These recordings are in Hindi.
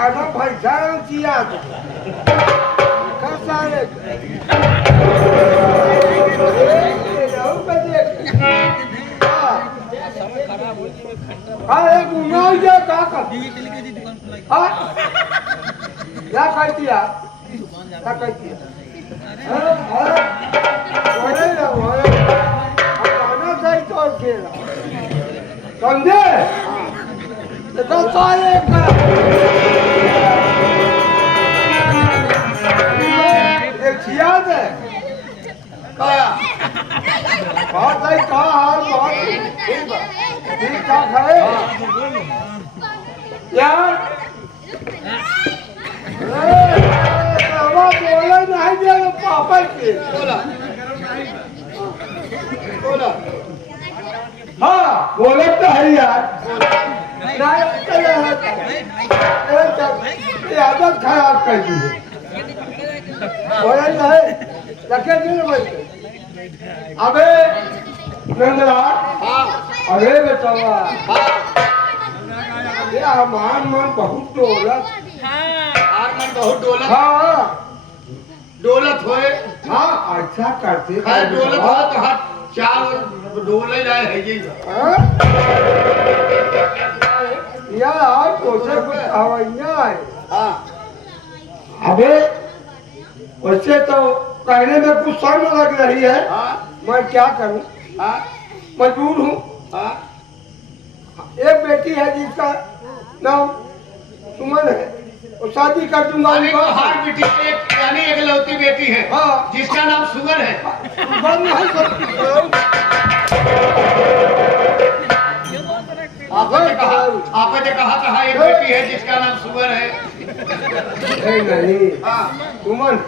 खाना पैसा चिया सारे एक उन्नाव जा का क्या कहती है क्या कहती है खाना सही तो समझे तो सारे याद है काया बहुत सही कहा हाल बहुत ठीक ठाक है यार बोला नहीं दिया तो पापा के बोला हाँ बोला तो है यार आदत खराब कर दी बोला नहीं रखे नहीं भाई अबे नंदलाल अरे बेचारा ये हमार मन बहुत डोलत बहुत डोलत हाँ डोलत होए हाँ अच्छा करते डोलत हो तो हाथ चार डोले जाए है जी यार तोसे कुछ हवाइयाँ है हाँ अबे वैसे तो कहने में कुछ शर्म लग रही है हाँ मैं क्या करूं हाँ मजबूर हूं हाँ एक बेटी है जिसका नाम सुमन है और शादी कर दूंगा हर बेटी यानी एक लौती बेटी है हाँ जिसका नाम सुगर है आपने कहा था एक बेटी है जिसका नाम सुगर है नहीं हाँ सुमन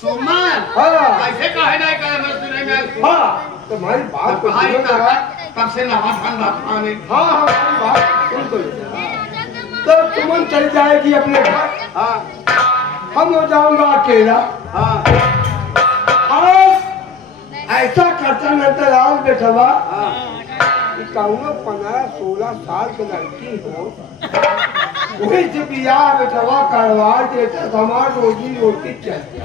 सुमन हाँ ऐसे कहे नहीं कहे मैं सुनेंगे हाँ तुम्हारी बात को सुनो जरा कब से नवा ठंडा खाने हाँ हमारी बात सुन तो सुमन चल जाएगी अपने घर हाँ हम हो जाऊंगा अकेला हाँ और ऐसा करता नंदलाल बेटवा हाँ कहूँगा 15-16 साल की लड़की हो वही से बियाह बेटवा करवा देता हमारी रोजी रोटी चलती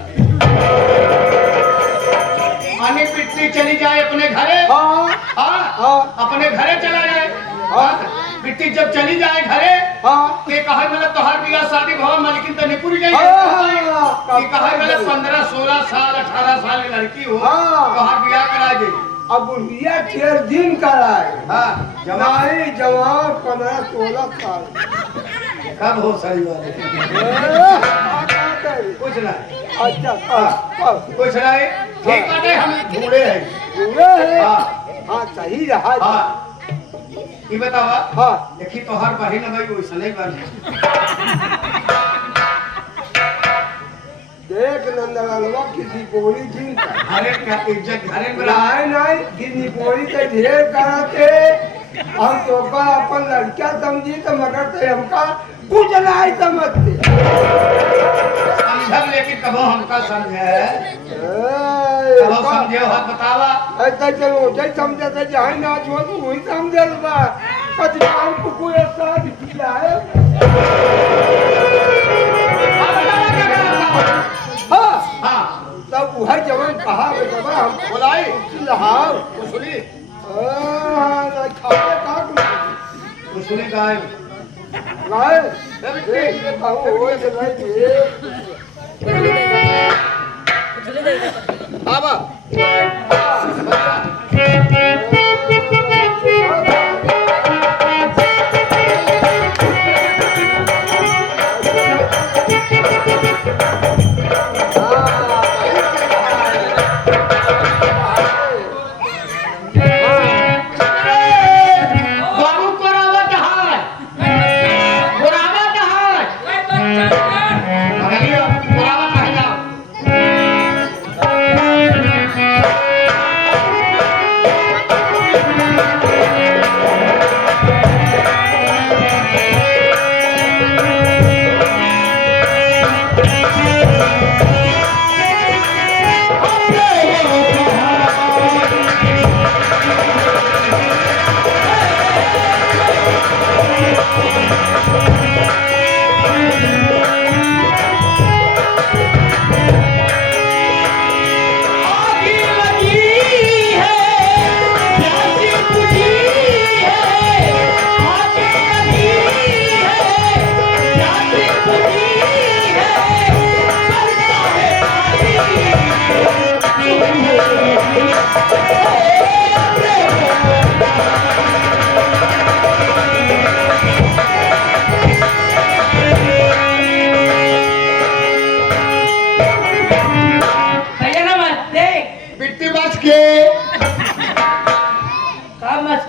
आने पिटती चली जाए अपने घरे हाँ हाँ हाँ अपने घरे चला जाए हाँ पिट्टी जब चली जाए घरे हाँ के कहे मतलब तोहार बियाह शादी भवा मालिकिन तो निपुर गई कि कहे मतलब 15-16 साल 18 साल की लड़की हो तोहार बियाह करा दे अब बुढ़िया 13 दिन कराए हाँ जवानी जवान 15-16 साल कब हो सही वाले कुछ नहीं अच्छा कुछ नहीं ठीक बात है हम बूढ़े हैं हाँ सही रहा हाँ ये बतावा हाँ देखी तो हर बहिन भाई वैसा नहीं बन देख नंदलालवा किसी बोली थी घरे का इज्जत घरे में नहीं किसी बोली से ढेर कराते हम तो का अपन लड़का समझी तो मगर तो हमका कुछ नहीं समझते समझब लेकिन कबो हमका समझे कबो समझे हो बतावा ऐसा चलो जै समझे थे जहाँ ना छो तो वही समझल बा कचरान कुकु एक साथ किया है हाँ हाँ तब वह जवान कहा बेटा हम बोलाई लहाव सुनी खाते का सुनी गाय गाय ये कहूँ वो जगह आबा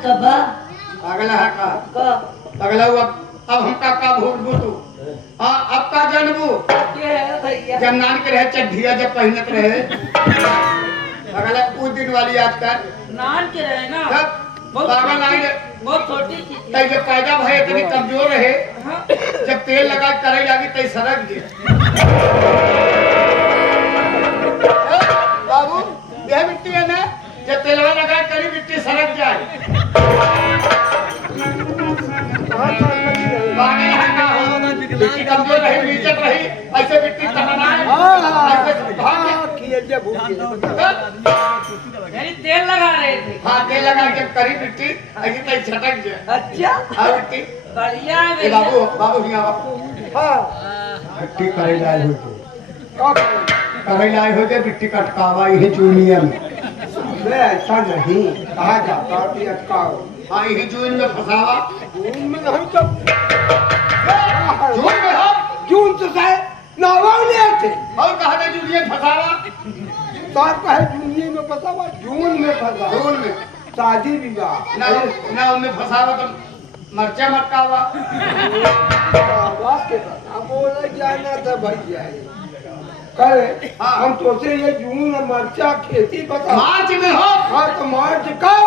कबा अगला है का क अगला हुआ अब हमका का भूल बुतू हाँ अब का जानबू के है भैया जब नान के रहे चड्ढिया जब पहनत रहे अगला उस दिन वाली याद कर नान के रहे ना जब पागल आई बहुत छोटी सी थी। तई जब पैदा भये इतनी कमजोर रहे हाँ। जब तेल लगा के करे जागी तई सरक गए बाबू यह मिट्टी है ना जब तेलवा लगा के करी मिट्टी सरक जाए पागल है ना हो मिट्टी कमजोर रही नीचत रही ऐसे मिट्टी तनना है ऐसे भाग यानी तेल लगा रहे थे। हाँ तेल लगा के करी मिट्टी ऐसी तई छटक जाए अच्छा हाँ मिट्टी बढ़िया है ए भैया। बाबू बाबू हिया बाबू मिट्टी करे लाए हो करे लाए हो के मिट्टी कटकावा ये चूनिया में ऐसा नहीं कहा जाता कि अटकाओ हाँ यही जून में फंसावा जून में नहीं तो जून में हम जून तो शायद नावा ले थे और कहा था जून में फंसावा साहब का है जूनियर में फंसा हुआ जून में फंसा जून में शादी विवाह ना ना उनमें फंसावा तो मरचा मटकावा आवाज के बाद अब बोला जाना था भैया करे हाँ। हम सोचे ये जून में मरचा खेती बता मार्च में हो हाँ तो मार्च कब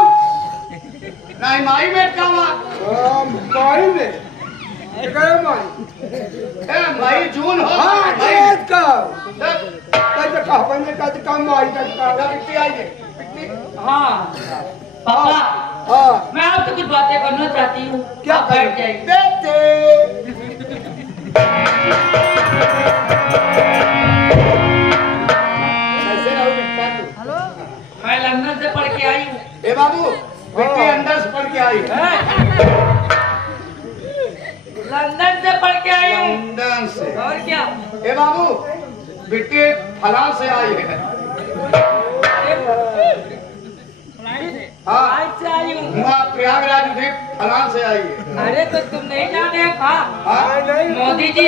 नहीं माई में अटकावा मई में करे मई ए, मई जून हो हाँ मई तेज कब जब कैसे कहने का तो कम मई तक का मिट्टी आई है मिट्टी हाँ पापा हाँ मैं आपसे कुछ बातें करना चाहती हूँ क्या आप बैठ जाइए। देते कैसे रहो बेटा तू मैं लंदन से पढ़ के आई हूँ। ए बाबू मिट्टी अंदर से पड़ के आई लंदन से पढ़ के आई हूँ। लंदन से और क्या ए बाबू बेटे फलां से आई है हाँ आज से आई हूँ। वहाँ प्रयागराज भी फलां से आई है अरे तो तुम नहीं जाने कहा हाँ मोदी जी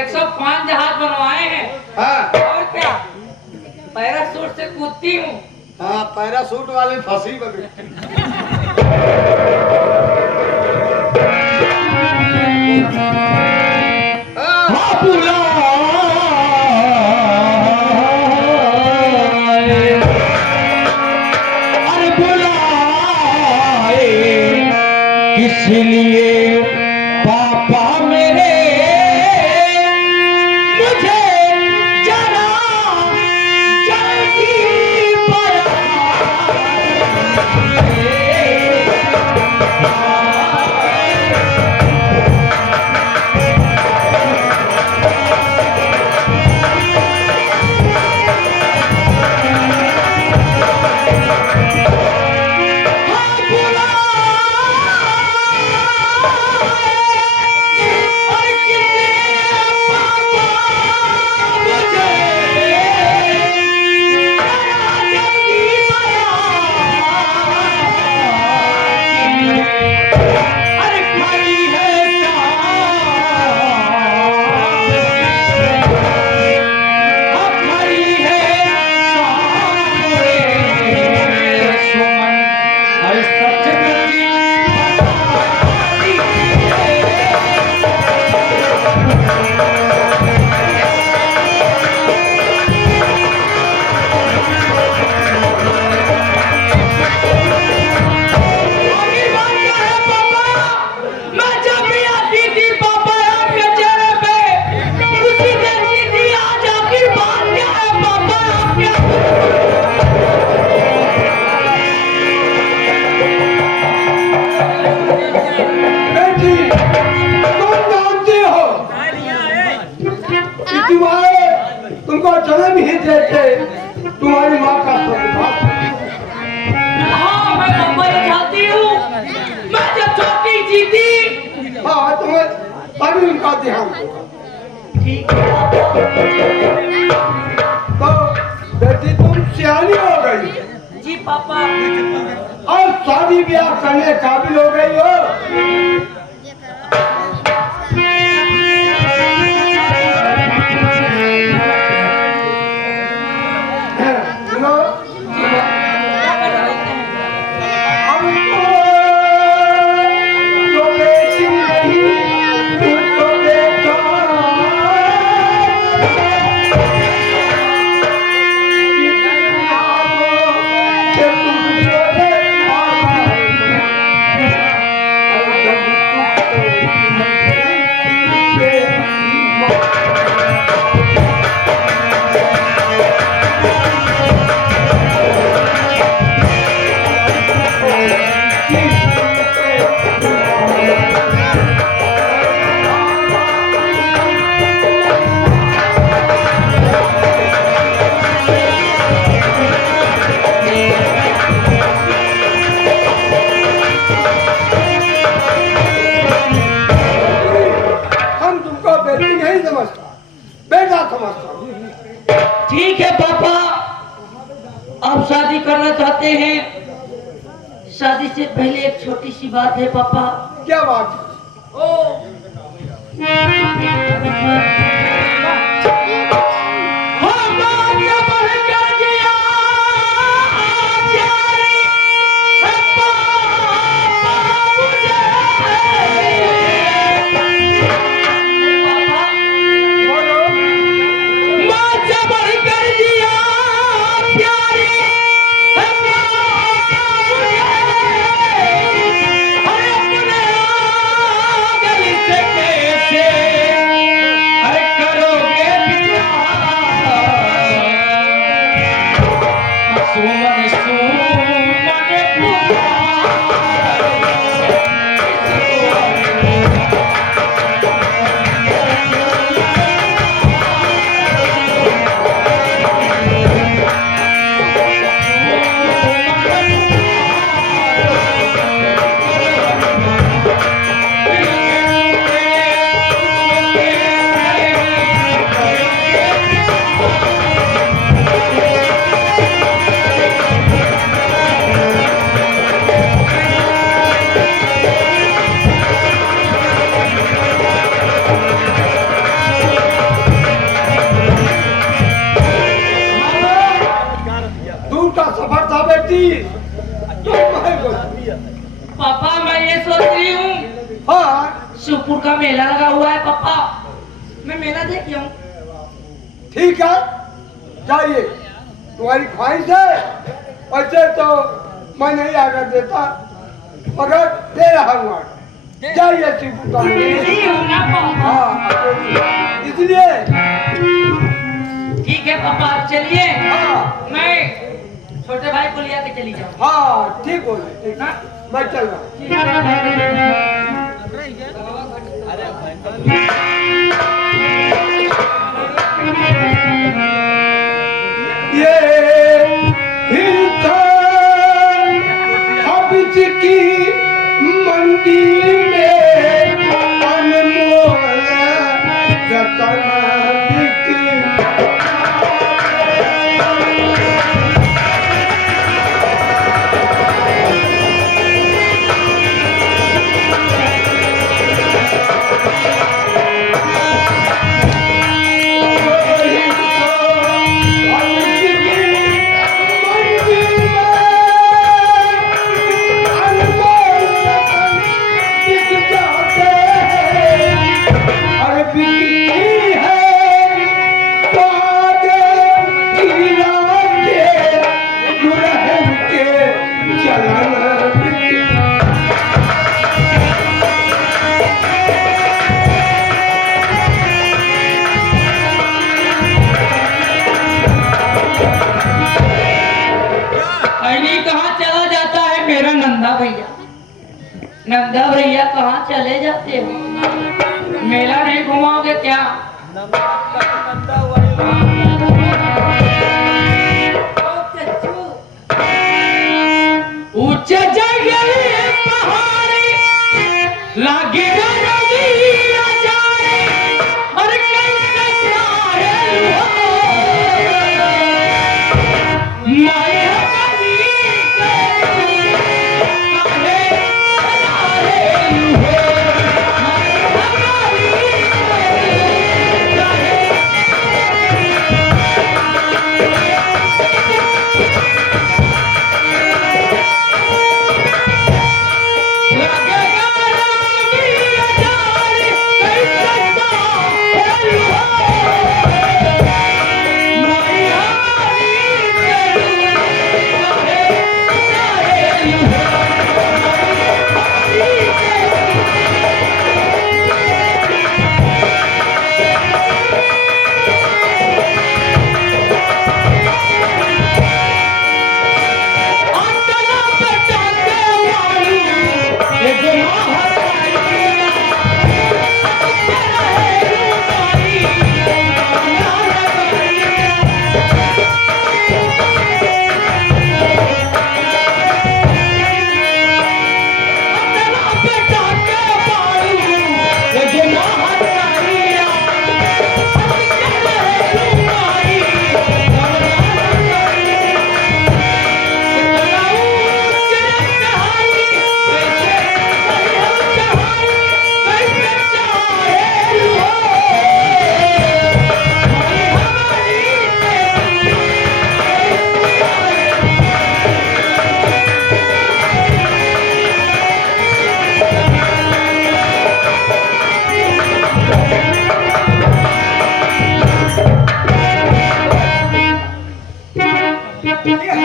105 जहाज बनवाए हैं। हाँ और क्या पैराशूट से कूदती हूँ। हाँ पैरासूट वाले फंसी बगे इसलिए पापा मेरे मुझे जरा जल्दी तुमको जन्म ही देते तुम्हारी माँ का स्वर्गवास। हाँ मैं मुंबई जाती हूँ। मैं जब छोटी सी थी। हाँ तुम्हें तभी उनका ध्यान होगा। ठीक है तो बेटी तुम सियानी हो गई जी पापा। और शादी ब्याह करने काबिल हो गई हो। सुनो, क्या कर रहे हैं? हमको बेटा समझता हूँ। ठीक है पापा, आप शादी करना चाहते हैं। शादी से पहले एक छोटी सी बात है पापा। क्या बात है? ओ दूर का सफर था बेटी। पापा मैं ये सोच रही हूँ, हाँ शिवपुर का मेला लगा हुआ है पापा, मैं मेला देख आऊं। ठीक है, जाइए। तुम्हारी ख्वाहिश है, वैसे तो मैं नहीं आकर देता, मगर दे रहा हूँ आकर। जाइए शिवपुर का मेला। नहीं हूँ ना पापा। हाँ, इसलिए ठीक है पापा, आप चलिए। हाँ मैं छोटे भाई को लिया के चली जाऊँ हाँ ठीक बोले, ठीक ना। मैं चल रहा। ये हिलता हब्स की मंडी में अनमोल रतन बिकी। नंदा भैया कहाँ चले जाते हो? मेला नहीं घुमाओगे क्या? ऊंचे जंगल पहाड़ी लागे